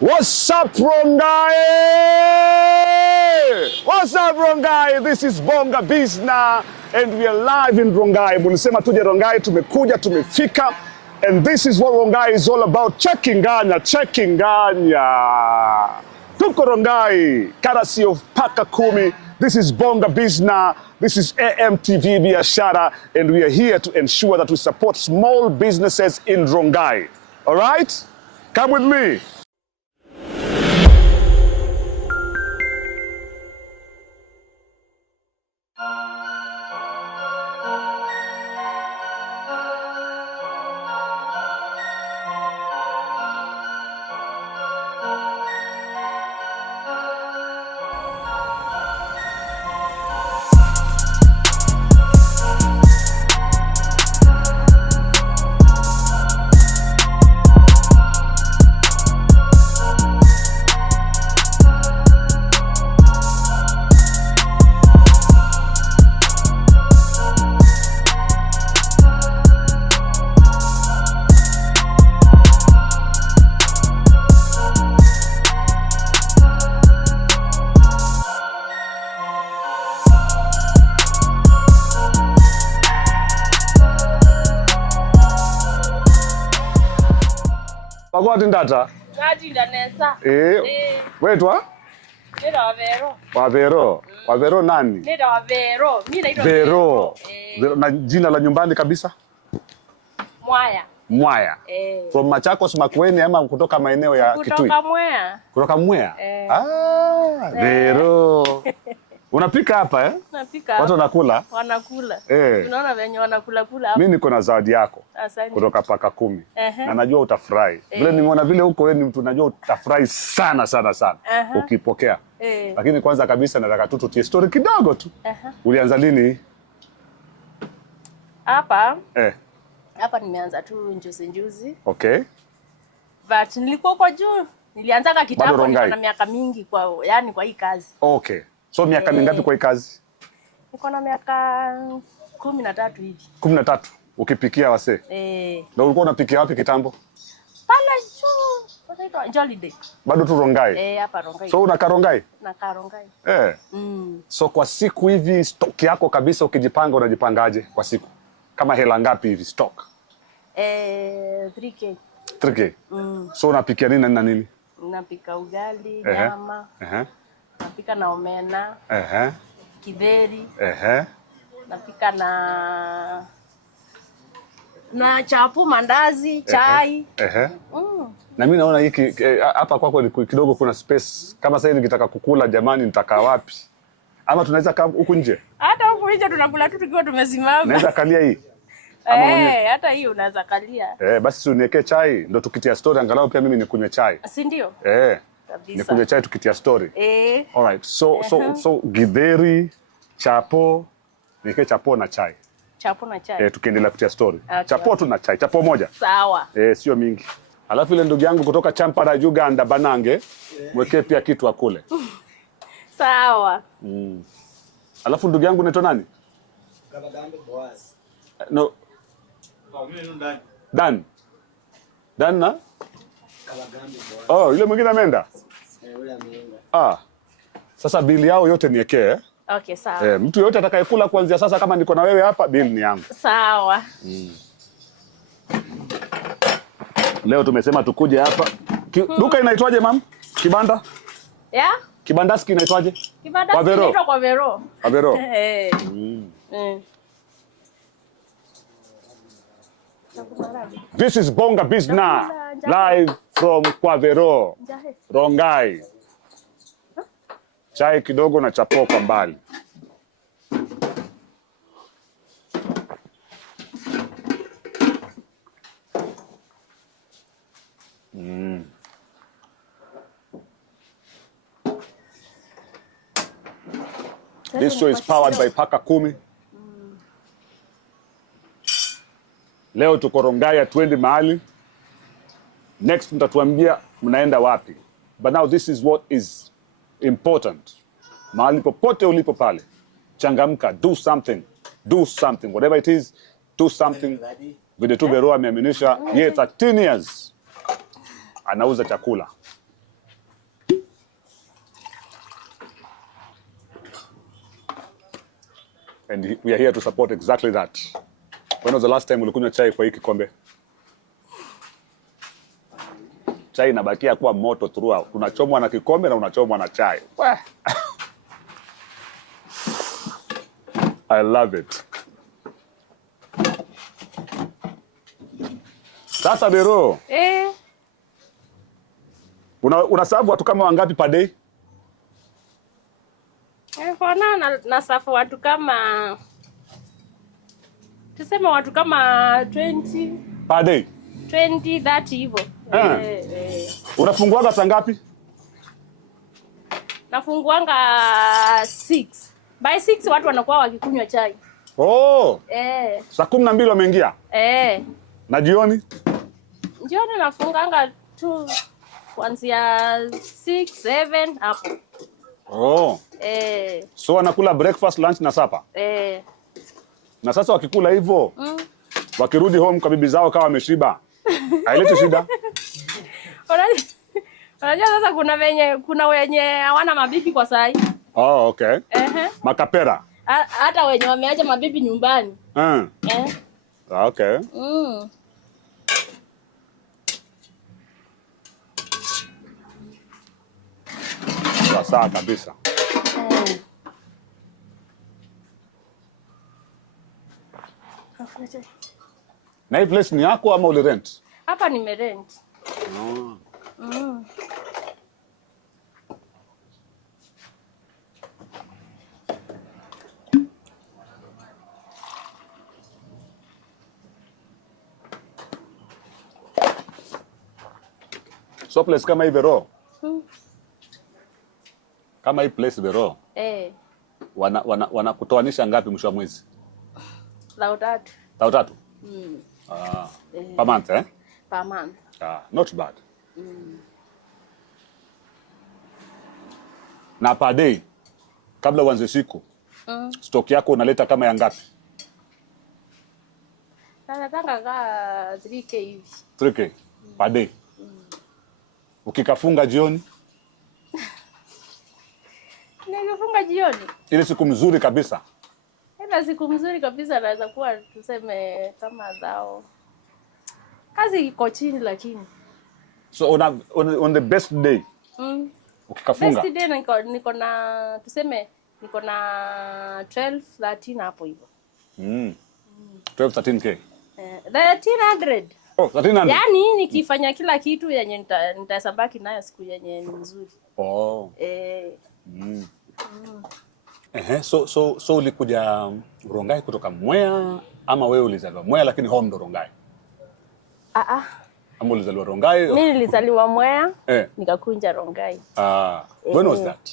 What's up, Rongai? What's up, Rongai? This is Bonga Bizna and we are live in Rongai. Mulisema tuje Rongai, tumekuja, tumefika. And this is what Rongai is all about. Checking Ganya. Tuko Rongai, courtesy of Paka Kumi. This is Bonga Bizna. This is AMTV Biashara. And we are here to ensure that we support small businesses in Rongai. All right? Come with me. Wagwati ndata? Ngati ndanesa. Wetwa? Nita Wavero. Wavero. Wavero nani? Nita Wavero. Mimi naitwa Vero. Na jina la nyumbani kabisa? Mwaya. Mwaya. From Machakos, Makueni ama kutoka maeneo ya Kitui? Kutoka Mwea. Kutoka Mwea? Vero. Unapika hapa Napika hapa. Watu wanakula? Wanakula. Unaona venye wanakula kula hapa. Mimi niko na zawadi yako. Asante. Kutoka Paka Kumi. Na najua utafurahi. Vile nimeona vile huko wewe ni mtu najua utafurahi sana ukipokea. Lakini kwanza kabisa nataka tu tutie story kidogo tu. Ulianza lini? Hapa? Hapa nimeanza tu njuzi. Okay. But nilikuwa kwa juu. Nilianza kitambo na miaka mingi kwa hii kazi. Okay. So miaka mingapi kwa hii kazi? Niko na miaka 13 hivi. 13 ukipikia wasee? Na ulikuwa unapikia wapi kitambo? Pala juu. Wanaitwa Jolly. Bado tu Rongai? Hapa Rongai. So unakaa Rongai? Nakaa Rongai. So kwa siku hivi stock yako kabisa ukijipanga unajipangaje kwa siku? Kama hela ngapi hivi stock? 3K. 3K? So unapikia nini na nini? Napika ugali, nyama. Napika na omena. Kidheri. Napika na chapo, mandazi, chai. Na mimi naona hiki hapa kwako kidogo kuna space. Kama sasa nikitaka kukula jamani nitakaa wapi? Ama tunaweza kaa huku nje? Hata huku nje tunakula tu tukiwa tumesimama. Naweza kalia hii? Hata hii unaweza kalia. Basi uniwekee chai ndo tukitia story angalau pia mimi nikunywe chai. Si ndio? Kabisa. Nikunywe chai tukitia story. Alright. So githeri, chapo, niwekee chapo na chai. Chapo na chai. Tukiendelea kutia story. Chapo tu na chai, chapo moja. Sawa. Sio mingi. Alafu ile ndugu yangu kutoka Champara Uganda Banange, mwekee pia kitu akule. Sawa. Alafu ndugu yangu unaitwa nani? Kabagambe Boaz. No. Dan na? Kabagambe Boaz. Yule mwingine ameenda? Yule ameenda. Sasa bili yao yote niekee. Okay, sawa. Mtu yote atakayekula kuanzia sasa kama niko na wewe hapa bili ni yangu. Sawa. Leo tumesema tukuje hapa. Duka inaitwaje mam? Kibanda? Kibandaski inaitwaje? Kibandaski inaitwa kwa Vero. Kwa Vero. This is Bonga Bizna live from Kwavero, Rongai. Chai kidogo na chapo kwa mbali. This show is powered by Paka Kumi. Leo tuko Rongai atuendi mahali. Next mtatuambia mnaenda wapi. But now this is what is important. Mahali popote ulipo pale. Changamka, do something. Do something. Whatever it is, do something. Vile tu Vero ameaminisha, 13 years. Anauza chakula. And we are here to support exactly that. When was the last time ulikunywa chai kwa hii kikombe? Chai inabakia kuwa moto throughout. Unachomwa na kikombe na unachomwa na chai. I love it. Sasa Bero. Unaserve watu kama wangapi per day? Kwa na serve watu kama tuseme watu kama 20 per day. 20 30 hivyo. Unafunguanga saa ngapi? Nafunguanga 6. By 6 watu wanakuwa wakikunywa chai. Oh. Saa 12 wameingia? Na jioni? Jioni nafunganga tu kuanzia 6 7 hapo. Oh. So wanakula breakfast, lunch na supper? Na sasa wakikula hivyo, wakirudi home kwa bibi zao kama wameshiba, haileti shida? Unajua sasa kuna wenye hawana mabibi kwa sai. Oh, okay. Makapera. Hata wenye wameacha mabibi nyumbani. Okay. Sawa kabisa. Na hii place ni yako ama ulirent? Hapa nimerent. So place kama hii Vero? Kama hii place Vero? Wanakutoanisha ngapi mwisho wa mwezi? 3,000. 3,000? Per month, eh? Per month. Not bad. Na per day, kabla uanze siku, stock yako unaleta kama ya ngapi? Nataka ka 3K hivi. 3K per day. Ukikafunga jioni? Nikifunga jioni? Ile siku mzuri kabisa. Ile siku mzuri kabisa naweza kuwa tuseme kama zao. Kazi iko chini lakini. So on the best day. Ukikafunga. Best day niko na tuseme niko na 12 13 hapo hivyo. 12 13K. 1300. Oh, 1300. Yaani nikifanya kila kitu yenye nitasabaki nayo siku yenye ni nzuri. Oh. So ulikuja Rongai kutoka Mwea ama wewe ulizaliwa Mwea lakini home ndo Rongai? Ama ulizaliwa Rongai? Mimi nilizaliwa Mwea, nikakunja Rongai. When was that?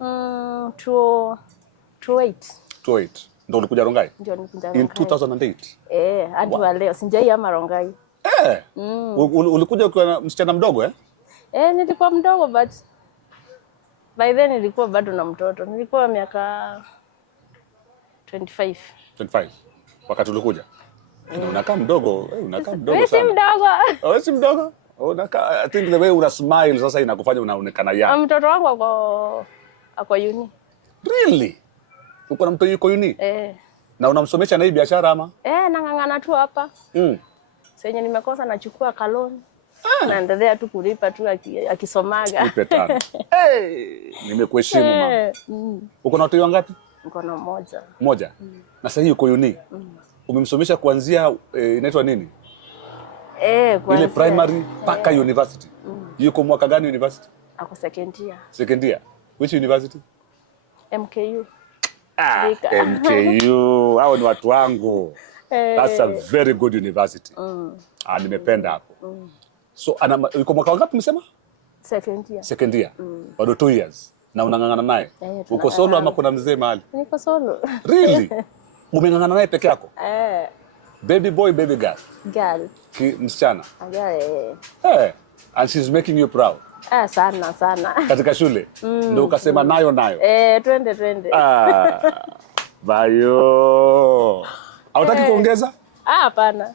2008. Ndo ulikuja Rongai? Ndio nilikuja Rongai. In 2008? Hadi wa leo sijai ama Rongai. Ulikuja ukiwa msichana mdogo eh? Nilikuwa mdogo but by then nilikuwa bado na mtoto. Nilikuwa miaka 25. 25. Wakati ulikuja? Unakaa mdogo, unakaa mdogo sana. Wewe si mdogo. Wewe si mdogo? Unakaa, I think the way una smile sasa inakufanya unaonekana young. Mtoto wangu ako uni. Really? Uko na mtoto yuko uni? Na unamsomesha na hii biashara ama? Nang'ang'ana tu hapa. Senye nimekosa nachukua kaloni. Naendelea tu kulipa tu akisomaga. Nipe tano. Nimekuheshimu mama. Uko na watoto wangapi? Uko na mmoja. Mmoja? Na sasa hii uko uni? Umemsomesha kuanzia inaitwa nini? Kuanzia ile primary paka university. Yuko mwaka gani university? Ako second year. Second year. Which university? MKU. MKU. Hao ni watu wangu. That's a very good university. Nimependa hapo. So yuko mwaka wangapi msema? Second year. Second year. Bado 2 years. Na unang'ang'ana naye? Uko solo ama kuna mzee mahali? Niko solo. Really? Umeng'ang'ana naye peke yako? Baby boy, baby girl? Girl. Msichana? Girl. And she's making you proud? Sana. Katika shule? Ndio ukasema nayo? Twende. Bayo. Hautaki kuongeza? Hapana.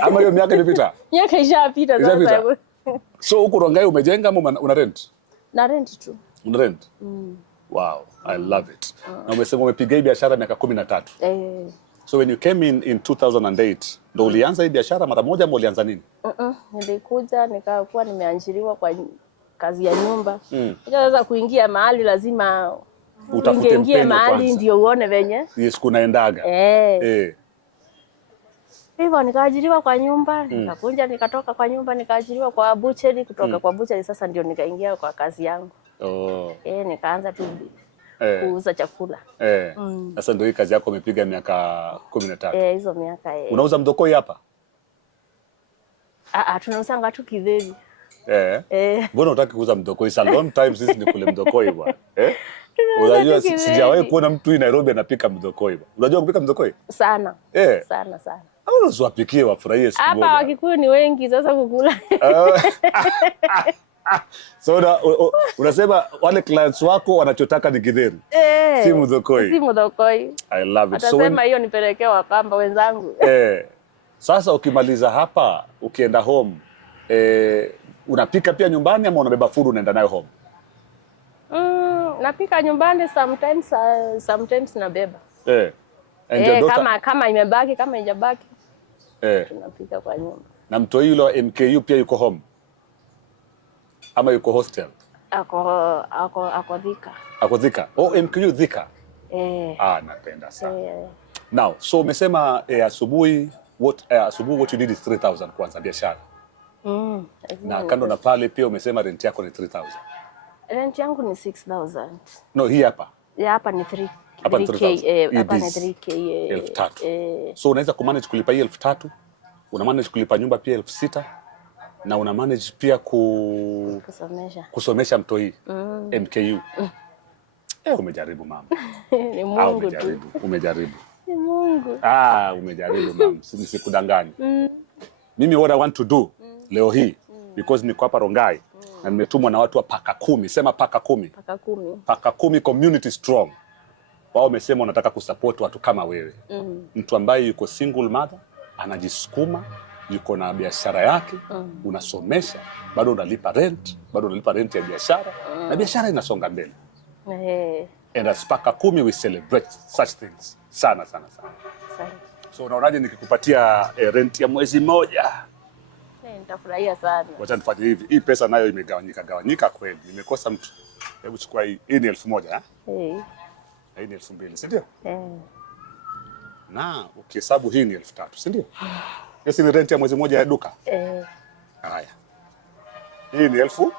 Ama hiyo miaka imepita? Miaka ishapita sasa. So huko Rongai umejenga ama una rent? Na rent tu. Una rent? Wow, I love it. Na umesema umepiga hii biashara miaka 13. So when you came in 2008, ndo ulianza hii biashara mara moja ama ulianza nini? Nilikuja nikakuwa nimeajiriwa kwa kazi ya nyumba. Sasa kuingia mahali lazima utafute mpenyo mahali ndio uone venye. Yes, kunaendaga. Hivyo nikaajiriwa kwa nyumba, nikakuja nikatoka kwa nyumba nikaajiriwa kwa butchery, kutoka kwa butchery sasa ndio nikaingia kwa kazi yangu. Nikaanza tu kuuza chakula. Sasa ndio hii kazi yako umepiga miaka 13. Hizo miaka. Unauza mdokoi hapa? Tunausanga tu kidheri. Mbona unataka kuuza mdokoi? It's a long time sisi ni kule mdokoi bwana. Unajua sijawahi kuona mtu Nairobi anapika mdokoi. Unajua kupika mdokoi? Sana. Sana. Au unawapikie wafurahie siku moja. Hapa Wakikuyu ni wengi sasa kukula. So unasema wale clients wako wanachotaka ni githeri. Si mdokoi. Si mdokoi. I love it. Atasema hiyo nipelekee Wakamba wenzangu. Sasa ukimaliza hapa ukienda home unapika pia nyumbani ama unabeba food unaenda nayo home? Napika nyumbani sometimes nabeba. Kama imebaki kama haijabaki. Tunapika kwa nyumba. Na mtoi yule wa MKU pia yuko home? Ama yuko hostel? Ako Thika. Ako Thika. MKU Thika. Napenda sana. Now, so umesema asubuhi what you need is 3,000 kwanza biashara. Na kando na pale pia umesema rent yako ni 3,000. Rent yangu ni 6,000. No, hii hapa. Hapa ni 3. Hapa ni 3,000. Hapa ni 3K. 3,000. So unaweza kumanage kulipa hii 3,000, una manage kulipa nyumba pia 6,000 na una manage pia kusomesha mtoi MKU. Umejaribu mama. Ni Mungu tu. Umejaribu. Ni Mungu. Umejaribu mama. Nisikudanganye. Mimi what I want to do leo hii because niko hapa Rongai na nimetumwa na watu wa Paka 10. Sema Paka 10. Paka 10 community strong. Wao wamesema wanataka kusupport watu kama wewe. Mtu ambaye yuko single mother, anajisukuma, yuko na biashara yake, unasomesha, bado unalipa rent ya biashara, na biashara inasonga mbele. And as Paka 10 we celebrate such things. Sana. So unaonaje nikikupatia rent ya mwezi mmoja? Nitafurahia sana. Wacha nifanye hivi. Hii pesa nayo imegawanyika kweli. Nimekosa mtu. Hebu chukua hii. Hii ni 1,000, hii ni 2,000, si ndio? Na ukihesabu hii ni 3,000, si ndio? Yes, ni rent ya mwezi mmoja ya duka. Haya. Hii ni 1,000.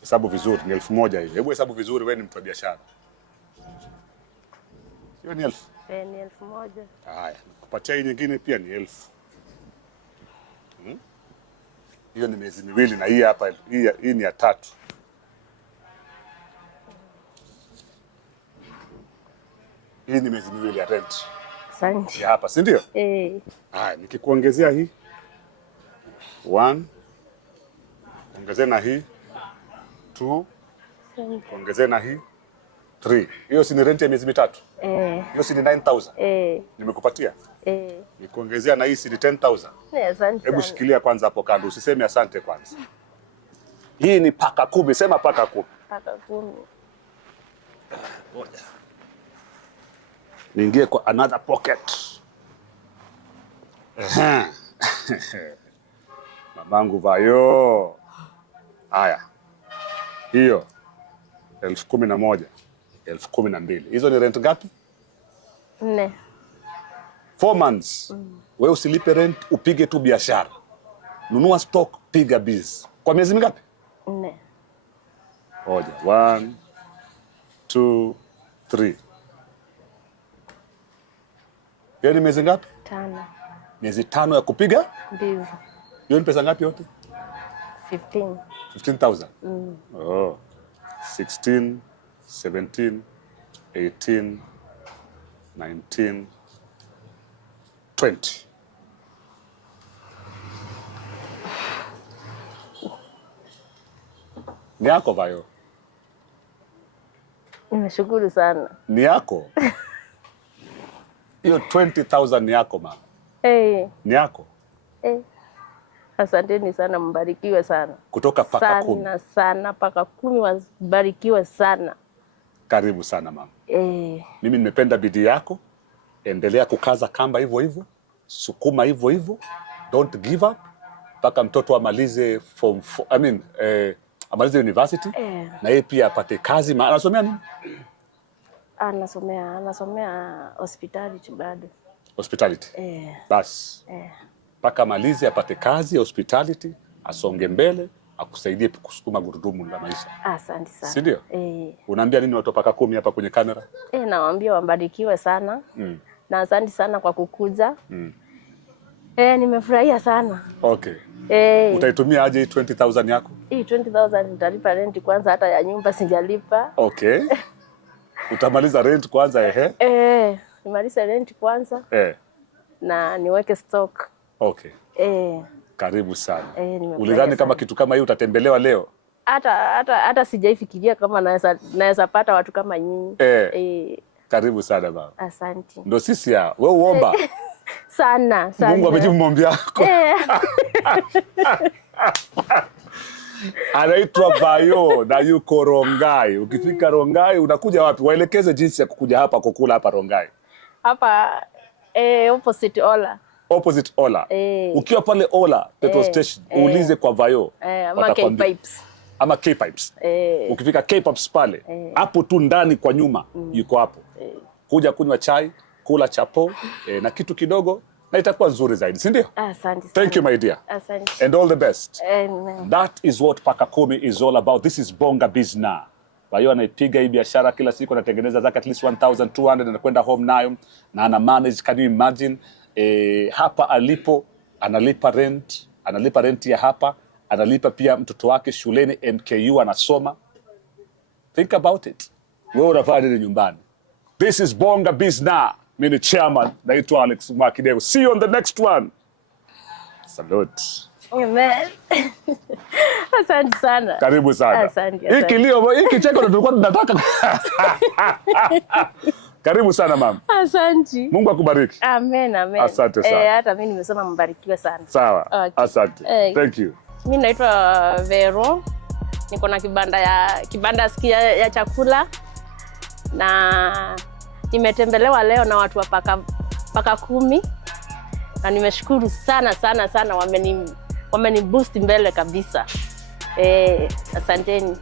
Hesabu vizuri, ni 1,000 hivi. Hebu hesabu vizuri, wewe ni mtu wa biashara. Hiyo ni 1,000. Ni 1,000. Haya, kupatia hii nyingine pia ni 1,000. Hiyo ni miezi miwili na hii hapa hii ni ya 3. Hii ni miezi miwili ya rent. Asante. Ya hapa, si ndio? Haya, nikikuongezea hii 1, ongezea na hii 2, ongezea na hii 3. Hiyo si ni rent ya miezi mitatu? Hiyo si ni 9,000? Nimekupatia? Nikuongezea na hii si ni 10,000? Asante. Hebu shikilia kwanza hapo kando, usiseme asante kwanza. Hii ni Paka 10, sema Paka 10. Paka 10. Ngoja. Niingie kwa another pocket. Mamangu vayo. Haya. Hiyo 11,000, 12,000. Hizo ni rent ngapi? 4. 4 months. Wewe usilipe rent, upige tu biashara. Nunua stock, piga biz. Kwa miezi mingapi? 4. Moja, 1, 2, 3. Hiyo ni miezi ngapi? 5. Miezi 5 ya kupiga biz. Hiyo ni pesa ngapi yote? 15. 15,000. 16, 17, 18, 19, 20. Ni yako vayo. Nimeshukuru sana. Ni yako. Hiyo 20,000 ni yako mama. Ni yako. Asanteni sana, mbarikiwe sana. Kutoka Paka 10. Sana Paka 10 wabarikiwe sana. Karibu sana mama. Mimi nimependa bidii yako. Endelea kukaza kamba hivyo hivyo. Sukuma hivyo hivyo. Don't give up. Mpaka mtoto amalize form 4, amalize university. Na yeye pia apate kazi. Anasomea nini? Anasomea hospitality bado. Hospitality? Bas. Mpaka amalize apate kazi ya hospitality, asonge mbele, akusaidie kusukuma gurudumu la maisha. Asante sana. Si ndio? Unaambia nini watu paka 10 hapa kwenye kamera? Nawaambia wabarikiwe sana. Na asante sana kwa kukuja. Nimefurahia sana. Okay. Utaitumia aje 20,000 yako? 20,000 nitalipa rent kwanza, hata ya nyumba sijalipa. Okay. Utamaliza rent kwanza nimalize rent kwanza. Na niweke stock. Okay. Karibu sana. Ulidhani kama kitu kama hiyo utatembelewa leo? Hata sijaifikiria kama naweza pata watu kama nyinyi. Karibu sana baba. Asante. Ndio sisi wewe uomba. Sana. Mungu amejibu maombi yako. Anaitwa Bayo na yuko Rongai. Ukifika Rongai unakuja wapi? Waelekeze jinsi ya kukuja hapa kukula hapa Rongai. Hapa opposite Ola. Opposite Ola. Ukiwa pale Ola petrol station uulize kwa Bayo. Ama K-Pipes. Ama K-Pipes. Ukifika K-Pipes pale hapo tu ndani kwa nyuma yuko hapo. Kuja kunywa chai, kula chapo na kitu kidogo na itakuwa nzuri zaidi, si ndio? Asante. Thank you my dear. Asante. And all the best. Amen. That is what Paka 10 is all about. This is Bonga Bizna. Bayo anaipiga hii biashara kila siku, anatengeneza zake at least 1,200 na kwenda home nayo na ana manage. Can you imagine? Hapa alipo analipa rent ya hapa, analipa pia mtoto wake shuleni MKU anasoma. Think about it. Wewe unafanya nini nyumbani? This is Bonga Bizna. Mimi ni chairman, naitwa Alex Mwakideu. See you on the next one. Salute. Amen. Asante sana. Karibu sana. Asante. Hiki cheko ndio tulikuwa tunataka. Karibu sana mama. Asante. Mungu akubariki. Amen. Asante sana. Hata mimi nimesema mbarikiwe sana. Sawa. Okay. Asante. Thank you. Mimi naitwa Vero. Niko na kibanda ya chakula na nimetembelewa leo na watu wa Paka 10 na nimeshukuru sana wameni boost mbele kabisa. Asanteni.